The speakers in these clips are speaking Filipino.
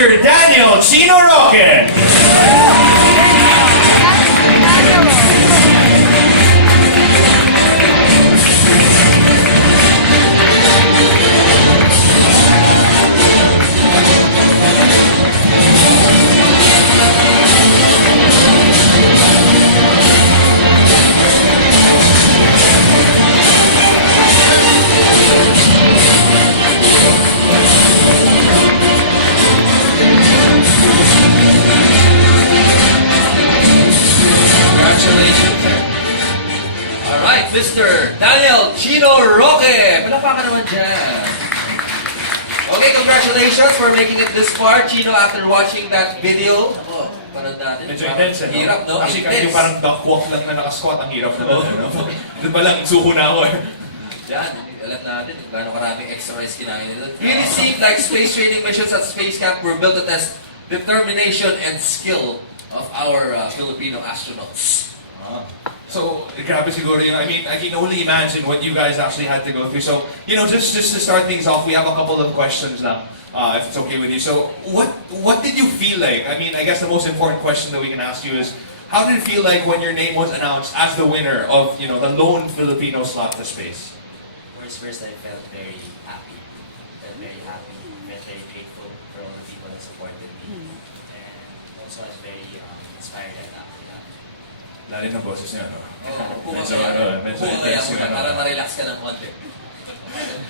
Mr. Daniel Chino Roque. Alright, Mr. Daniel Chino Roque! Palapakan naman dyan. Okay, congratulations for making it this far, Chino, after watching that video. Ako, panood natin. Medyo intense, no? Hirap, no? Actually, kahit yung parang duck walk lang na nakasquat, ang hirap naman. Doon ba lang, suko na ako. Yan, alam natin kung gaano karaming exercise kinain nila. Really seemed like space training missions at space camp were built to test determination and skill of our Filipino astronauts. So, grabe siguro yung, I mean, I can only imagine what you guys actually had to go through. So, you know, just to start things off, we have a couple of questions lang, if it's okay with you. So, what did you feel like? I mean, I guess the most important question that we can ask you is, how did it feel like when your name was announced as the winner of, you know, the lone Filipino slot to space? First, I felt very happy. Felt very grateful for all the people that supported me. And also, I was very inspired after that. Lalim ng boses niya, no? Medyo intense yun, ano? para ma-relax ka ng konti.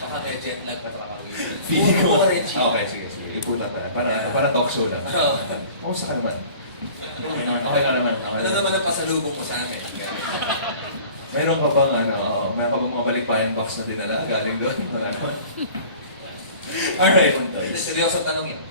Baka may jet lag pa nakakawin. Feeling ko. Buka rin, Chino. Okay, sige. Iputa pa. Para talk show lang. Kamusta ka naman? Okay ka naman. Ano naman ang pasalubong mo sa amin? Mayroon ka bang mga balikbayan box na dinala galing doon? Wala naman. Alright. Seryoso tanong yan.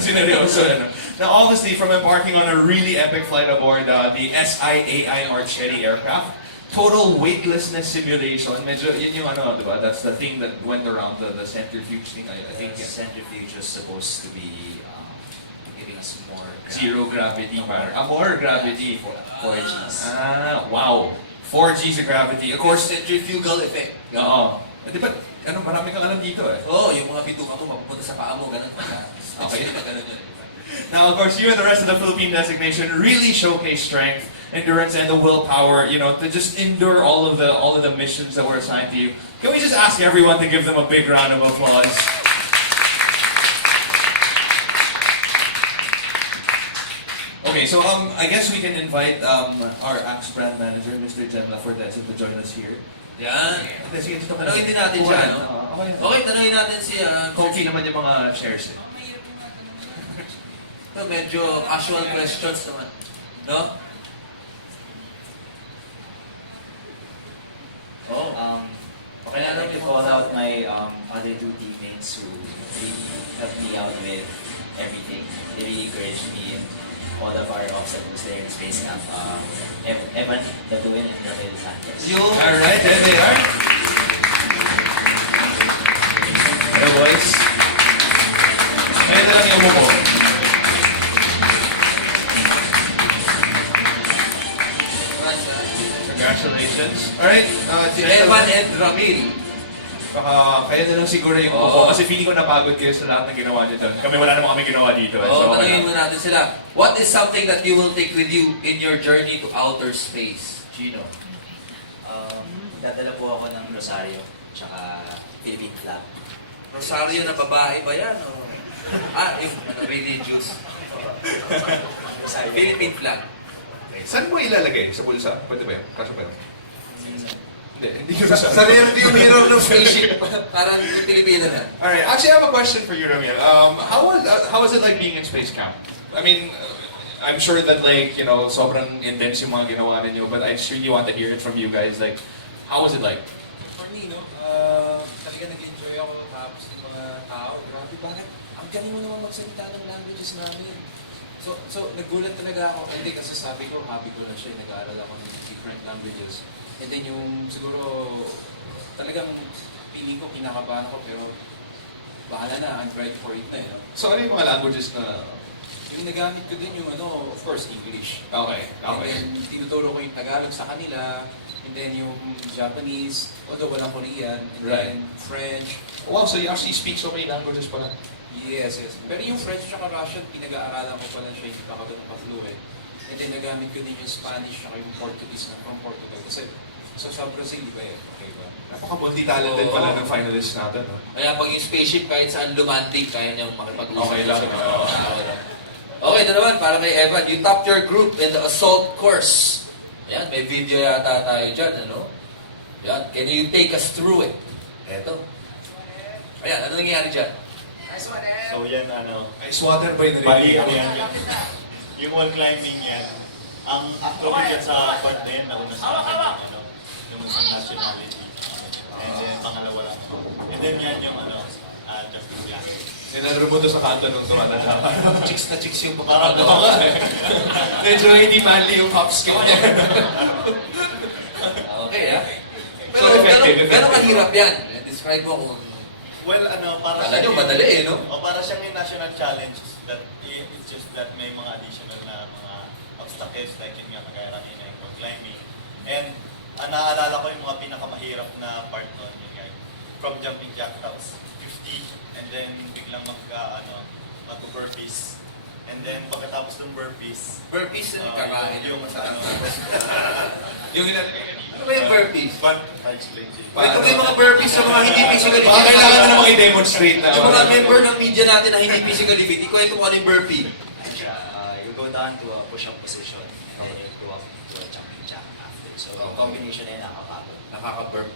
Seryoso, ano? Now, obviously, from embarking on a really epic flight aboard the SIAI Marchetti aircraft, total weightlessness simulation, medyo yun yung ano, diba? That's the thing that went around the centrifuge thing, I think. The centrifuge was supposed to be giving us more Zero gravity, more gravity. 4Gs. Wow. 4G's of gravity. Of course, Centrifugal effect. oo. Di ba, marami kang alam dito eh. Oo, yung mga bituka mo, mapupunta sa paa mo, ganun. Okay. Ganun yun. Now, of course, you and the rest of the Philippine designation really showcase strength, endurance, and the willpower, you know, to just endure all of the missions that were assigned to you. Can we just ask everyone to give them a big round of applause? Okay, so I guess we can invite our Axe brand manager, Mr. Gemla Fortesa, to join us here. Yan. Sige, dito Tanungin din natin siya, no? Okay, tanungin natin si... Comfy naman yung mga chairs eh. Ito, medyo casual questions naman. No? Okay, I'd like to call out my other two teammates who really helped me out with everything. They really encouraged me in all of our obstacles there in space camp. Evan, Tatuin, and Rafael Santos. Alright, there they are. Hello, boys. Kaya na lang yung umupo. Congratulations. Alright, Si Evan and Ramil. Kaya na lang siguro yung umupo. Kasi feeling ko napagod kayo sa lahat ng ginawa niyo doon. Kami wala namang kami ginawa dito. Tanungin mo natin sila. What is something that you will take with you in your journey to outer space? Gino. Dadala po ako ng Rosario, tsaka Philippine flag. Rosario na babae ba yan? O? Yung religious. Philippine flag. Saan mo ilalagay? Sa bulsa? Pwede ba yun? Kasya ba yun? Hindi ko Sa rearview mirror ng spaceship. Parang yung Pilipino na. Alright, actually I have a question for you, Ramil. How was it like being in space camp? I mean, I'm sure that like, you know, sobrang intense yung mga ginawa ninyo, but I just really want to hear it from you guys. Like, how was it like? For me, no, talaga nag-enjoy ako tapos ng mga tao. Grabe, bakit? Ang galing mo naman magsalita ng languages namin. So nagulat talaga ako. Hindi kasi sabi ko, hobby ko na siya. Nag-aaral ako ng different languages. And then yung siguro talagang piling ko, kinakabahan ako pero bahala na, I'm ready for it na eh. No? So ano yung mga languages na... Yung nagamit ko din yung of course, English. Okay. And then tinuturo ko yung Tagalog sa kanila. And then yung Japanese, although walang Korean. And then French. Wow, so you actually speak so many languages pala. Yes. Pero yung French at Russian, pinag-aaralan ko pa lang siya, hindi pa ako doon fluent. And then nagamit ko din yung Spanish at yung Portuguese na from Portugal. Kasi sa Brazil, di ba eh? Okay ba? Napaka-multi-talented pala ng finalists natin. No? Kaya pag yung spaceship kahit saan lumandig, kaya niyang makipag-usap. Okay lang. Okay, ito naman, para kay Evan. You topped your group in the assault course. Ayan, may video yata tayo dyan, ano? Ayan, can you take us through it? Eto. Ayan, ano nangyayari dyan? So yan ano, Ice water ba yun? bali ano yan, yung wall climbing yan, ang actually dyan sa part na yan, nauna sa akin yung ano, yung isang nationality. And then pangalawa lang. And then yan yung ano, jumping jack. Sinalaro mo to sa kanto nung tumatanda. Chicks na chicks yung Parang pagkakagawa. Medyo hindi manly yung hop skill niya. Okay, ah. So, effective. Pero kahirap yan. Describe mo kung... Well, ano, para Kala nyo, madali eh, no? O para siyang yung national challenge that it's just that may mga additional na mga obstacles like yun nga, kagaya kanina yung wall climbing. And naaalala ko yung mga pinakamahirap na part nun, yun nga, from jumping jack tapos 50 and then biglang mag-burpees. And then pagkatapos ng burpees, Burpees na kakain. yung ano, Yung Ano ba yung burpees? but I-explain to you. Ito ba yung mga burpees sa mga hindi physically fit? Baka kailangan na namang i-demonstrate na. Yung mga member ng media natin na hindi physically fit, ikwento mo ano yung burpee. You go down to a push-up position and then you go up to a jumping jack after. So yung combination na yun nakakapagod. Nakaka-burp.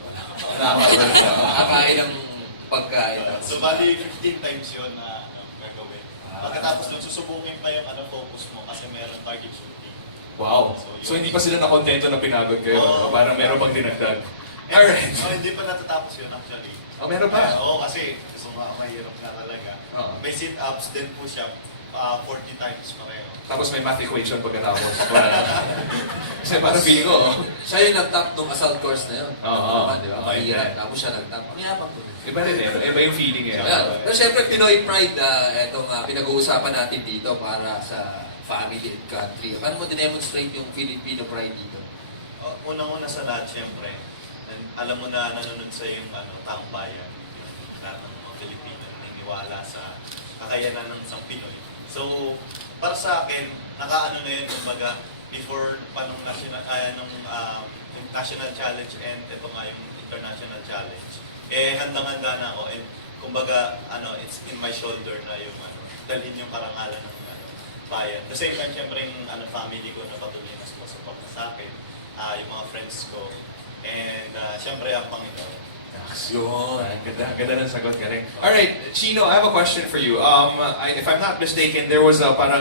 Nakakain ng pagkain. So bali 15 times yun na gagawin. Pagkatapos nun, susubukin pa yung focus mo kasi meron target shooting. Wow. So hindi pa sila nakontento na pinagod kayo. Oo. Parang meron pang dinagdag. Alright. Hindi pa natatapos yun actually. Oh, meron pa? Oo, kasi mahirap na talaga. Oo. May sit-ups, then push-up, 40 times pareho. Tapos may math equation pagkatapos. Kasi parang feeling ko, oh. Siya yung nag-top nung assault course na yun. Oo. Di ba? Okay, Mahirap. yeah. Tapos siya nag-top. Ang yabang ko. Iba rin eh. Iba yung feeling eh. Ayan. Pero syempre, Pinoy Pride, itong pinag-uusapan natin dito para sa family and country. Paano mo dinemonstrate yung Filipino pride dito? Unang-una sa lahat, syempre, alam mo na nanonood sa yung taong bayan. Lahat ng mga Pilipino naniniwala sa kakayanan ng isang Pinoy. So, para sa akin, nakaano na yun, kumbaga, before pa nung national, yung national challenge and ito nga yung international challenge, handang-handa na ako. And kumbaga, it's in my shoulder na yung dalhin yung karangalan ng bayan. At the same time, syempre yung family ko na patuloy na sumasuport na sa akin, yung mga friends ko, and syempre ang Panginoon. Yun. Ganda ng sagot ka rin. Alright, Chino, I have a question for you. If I'm not mistaken, there was parang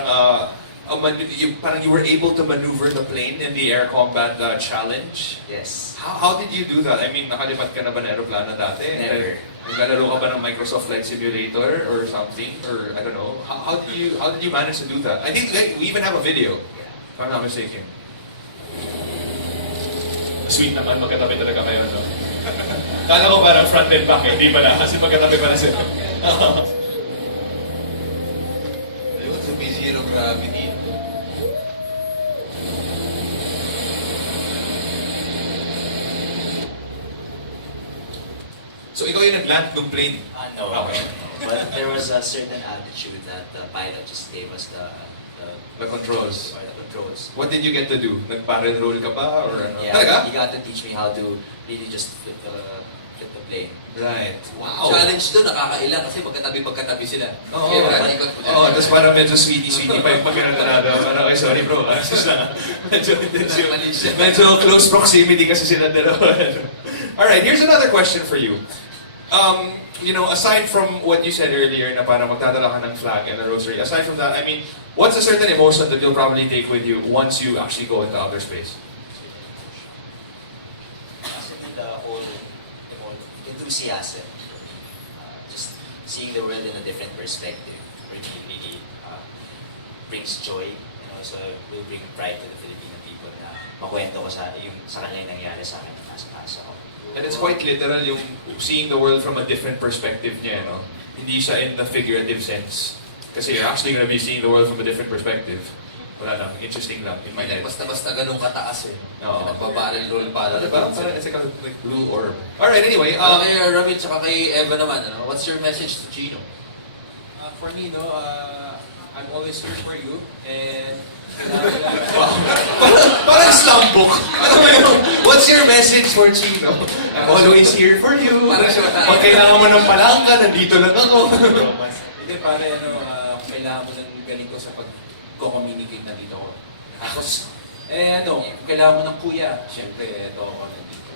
you were able to maneuver the plane in the air combat challenge. Yes. How did you do that? I mean, nakalipat ka na ba ng aeroplano dati? Never. Naglalaro ka ba ng Microsoft Flight Simulator or something? Or I don't know. How did you manage to do that? I think we even have a video. If I'm not mistaken. Sweet naman, magkatabi talaga kayo, no? Kala ko parang front and back, hindi pala. Kasi magkatabi pala sila. Ayun, so may zero gravity. So ikaw yung nag-land ng plane? No. Okay. But there was a certain altitude that the pilot just gave us the controls. Or the controls. What did you get to do? Nag-barrel roll ka pa? Or ano? Yeah, Talaga? he got to teach me how to really just flip the plane. Right. Wow. Challenge to, nakakailang kasi magkatabi sila. Oo. Kaya panikot mo. Oo, tapos parang medyo sweetie pa yung pagkinaganada. Parang, okay, sorry bro. Medyo close proximity kasi sila dalawa. Alright, here's another question for you. Aside from what you said earlier na parang magdadala ka ng flag and a rosary, aside from that, I mean, what's a certain emotion that you'll probably take with you once you actually go into outer space? The whole enthusiasm, just seeing the world in a different perspective, really brings joy, so it will bring pride to the Filipino people na makwento ko sa kanila yung nangyari sa akin na nasa casa ko. And it's quite literal yung seeing the world from a different perspective niya, no? Hindi siya in the figurative sense. Kasi you're actually gonna be seeing the world from a different perspective. Wala lang, interesting lang in my head. Basta ganun kataas eh. Oo. Nagbabarrel roll para. Parang it's like a blue orb. Alright, anyway. Kay Ramil tsaka kay Eva naman, what's your message to Chino? for me, no, I'm always here for you. And Parang slumbook. Ano ba yun? What's your message for Chino? I'm always here for you. Pag kailangan mo ng palangka, nandito lang ako. hindi, para kailangan mo ng galing ko sa pag-communicate na dito ko. Tapos, kailangan mo ng kuya. Siyempre, eto ako nandito.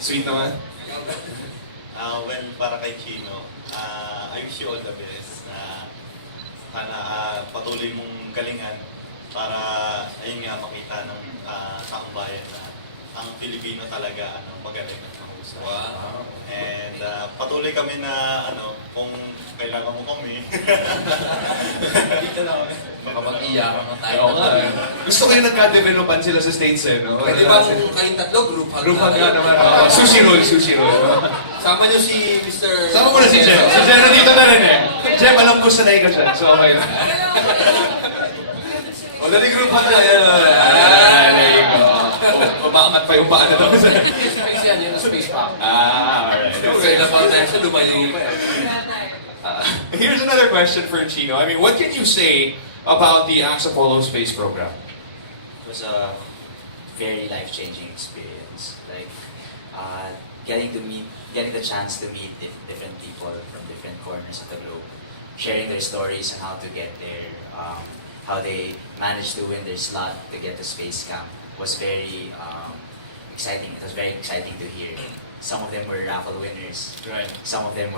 Sweet naman. Well, para kay Chino, I wish you all the best. Sana patuloy mong galingan para ayun nga makita ng taong bayan na ang Filipino talaga magaling at mahusay. Wow. And patuloy kami na kung kailangan mo kami. Dito na kami. Baka mag-iyakan na tayo. Oo nga. Gusto ko yung nagka-developan sila sa States no? Pwede bang kayong tatlo, group hug Group hug nga naman. Sushi roll. Sama nyo si Mr. Sama mo na si Jem. Si Jem nandito na rin Jem, alam ko sanay ka siya. So okay lang. O, dali group hug na yan. There you go. Umaangat pa yung paa na daw. Space yan, yung space pack. Alright. Okay, napang tayo siya, lumayo pa eh. Here's another question for Chino. I mean, what can you say about the Axe Apollo space program? It was a very life-changing experience. Like, getting the chance to meet different people from different corners of the globe, sharing their stories on how to get there, how they managed to win their slot to get to space camp was very exciting. It was very exciting to hear. Some of them were raffle winners. Right. Some of them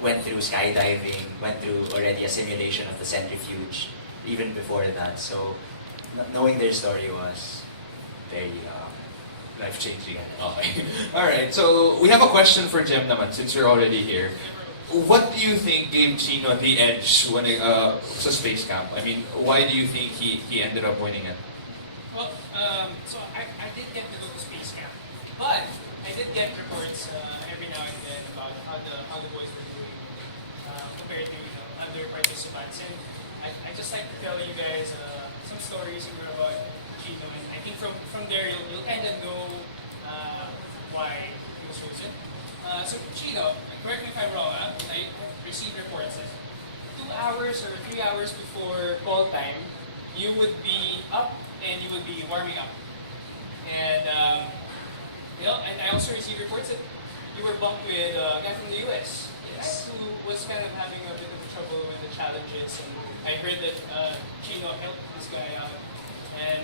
went through skydiving, went through already a simulation of the centrifuge, even before that. So, knowing their story was very Life-changing. Okay. Alright, so we have a question for Jem naman, since you're already here. What do you think gave Chino the edge when sa space camp? I mean, why do you think he ended up winning it? Well, so I did get to go to space camp, but I did get reports every now and then about how the boys were doing compared to other participants, and I just like to tell you guys some stories about Chino, and I think from there you'll kind of know why he was chosen. So Chino, correct me if I'm wrong, I received reports that 2 hours or 3 hours before call time, you would be up and you would be warming up. And and I also received reports that you were bunked with a guy from the US, Yes. who was kind of having a bit of trouble with the challenges. And I heard that Chino helped this guy out, and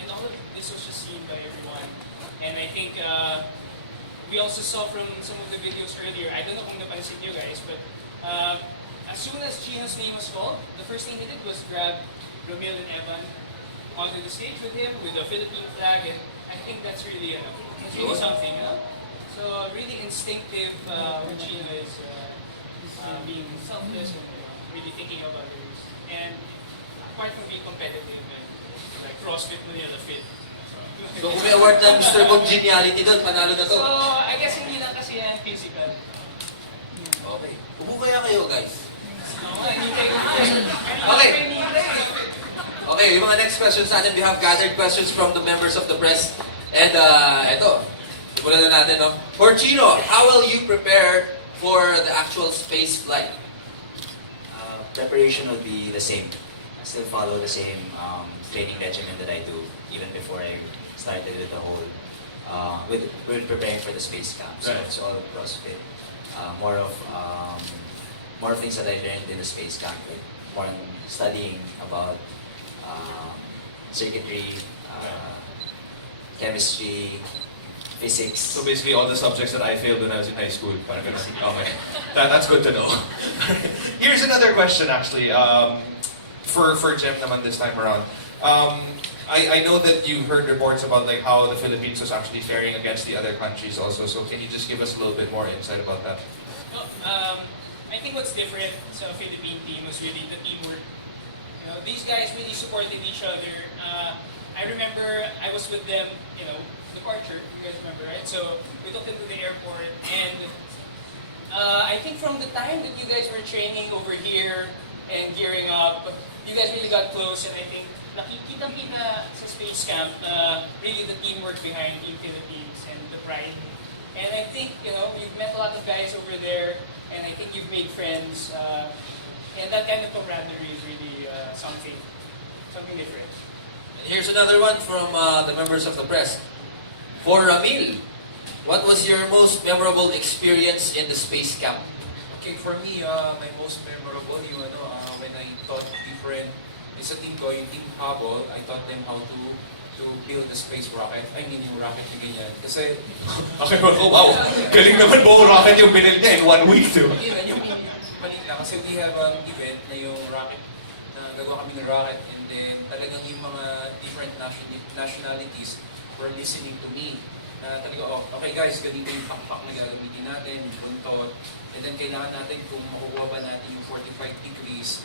and all of this was just seen by everyone. And I think we also saw from some of the videos earlier. I don't know kung napansin niyo guys, but as soon as Chino's name was called, the first thing he did was grab Romeo and Evan onto the stage with him with the Philippine flag, and I think that's really something. So really instinctive when Chino is being selfless and really thinking of others, and apart from being competitive and like CrossFit Manila fit. So kung may award na Mr. Congeniality doon, panalo na to. So I guess hindi lang kasi yan physical. Okay. Upo kaya kayo, guys. Okay. Okay, yung mga next questions natin, we have gathered questions from the members of the press. And eto, simulan na natin, no? For Chino, how will you prepare for the actual space flight? Preparation will be the same. I still follow the same training regimen that I do even before I started with the whole with preparing for the space camp. So Right. it's all CrossFit. More of things that I learned in the space camp. More on studying about circuitry, chemistry, physics. So basically all the subjects that I failed when I was in high school. Parang ganun. Okay. That's good to know. Here's another question actually. For Jem naman this time around. I know that you heard reports about like how the Philippines was actually faring against the other countries also. So can you just give us a little bit more insight about that? Well, I think what's different sa Philippine team was really the teamwork. These guys really supported each other. I remember I was with them, departure, you guys remember, right? So we took them to the airport, and I think from the time that you guys were training over here and gearing up, you guys really got close, and I think nakikita-kita sa space camp really the teamwork behind Team Philippines and the pride. And I think, you've met a lot of guys over there and I think you've made friends, and that kind of camaraderie is really something different. Here's another one from the members of the press. For Ramil, what was your most memorable experience in the space camp? Okay, for me, my most memorable, when I taught different, sa team ko, yung team Hubble, I taught them how to build the space rocket. I mean, yung rocket na ganyan. Kasi, Okay, wow. Galing naman buong rocket yung binil niya in 1 week, too. yung maliit na, kasi we have an event na yung rocket, na gagawa kami ng rocket, and then talagang yung mga different nationalities were listening to me. Na talaga, okay guys, ganito yung pakpak na gagamitin natin, yung buntot, and then kailangan natin kung makukuha ba natin yung 45 degrees,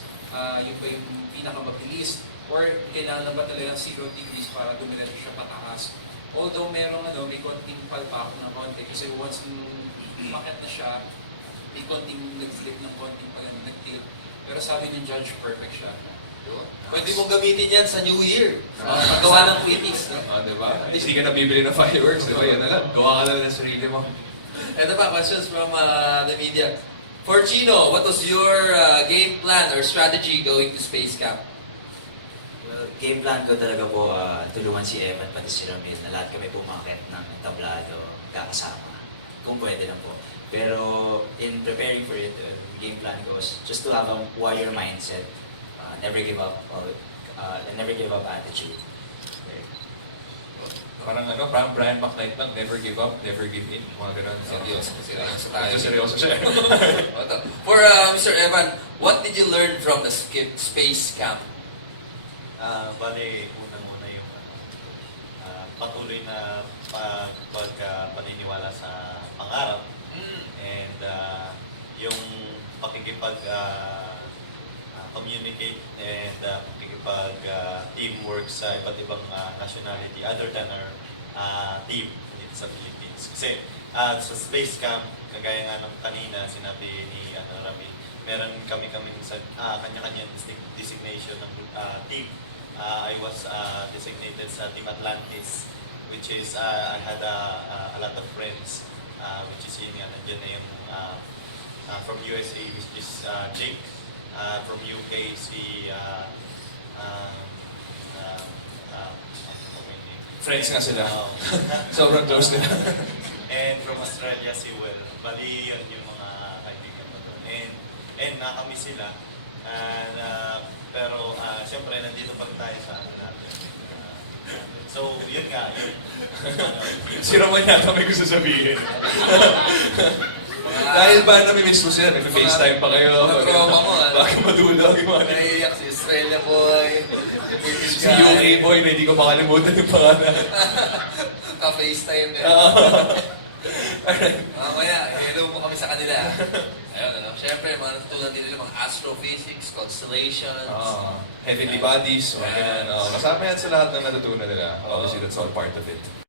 yun ba yung pinakamabilis, or kailangan ba talaga 0 degrees para dumiretso siya pataas. Although may konting palpa ako ng konti, kasi once umakyat na siya, may konting nag-flip ng konting nag-tilt. Pero sabi ng judge, perfect siya. Pwede mong gamitin yan sa New Year. Paggawa ng quizzes. Diba? At least hindi ka nabibili ng fireworks, diba? Yan na lang. Gawa ka lang ng sarili mo. Ito pa, questions from the media. For Chino, what was your game plan or strategy going to space camp? Well, game plan ko talaga po, tulungan si Evan pati si Ramil na lahat kami pumakit ng tablado, kakasama. Kung pwede lang po. Pero in preparing for it, game plan ko was just to have a warrior mindset. Never give up, never give up attitude. Parang Brian McKnight lang, never give up, never give in. Mga ganun. Seryoso tayo. Medyo seryoso siya. For Mr. Evan, what did you learn from the space camp? Bale, unang-una yung patuloy na paniniwala sa pangarap and yung pakikipag-communicate and pakikipag-teamwork sa iba't ibang nationality other than our team dito sa Philippines. Kasi sa space camp, kagaya nga ng kanina, sinabi ni Rami, meron kami sa kanya-kanya designation ng team. I was designated sa Team Atlantis, which is I had a lot of friends, which is yun nga, nandiyan na yung from USA, which is Jake, from UK, si Friends nga sila. Sobrang close nila. And from Australia, si Will. Bali, yun yung mga kaibigan ko doon. And nakamiss sila. And, pero, siyempre, nandito pa rin tayo sa natin. So, yun nga. Si Ramon yata may gusto sabihin. Dahil ba namimiss mo sila? Nag-FaceTime pa kayo? Mga trauma mo, Baka madulog yung mga... Naiiyak si Australia boy, si British Si UK boy na hindi ko makalimutan yung pangalan. Ka-FaceTime na. Mamaya, hello mo kami sa kanila. Ayun, Siyempre, mga natutunan din nila mga astrophysics, constellations. Heavenly bodies, mga ganun. Kasama yan sa lahat ng natutunan nila. Obviously, that's all part of it.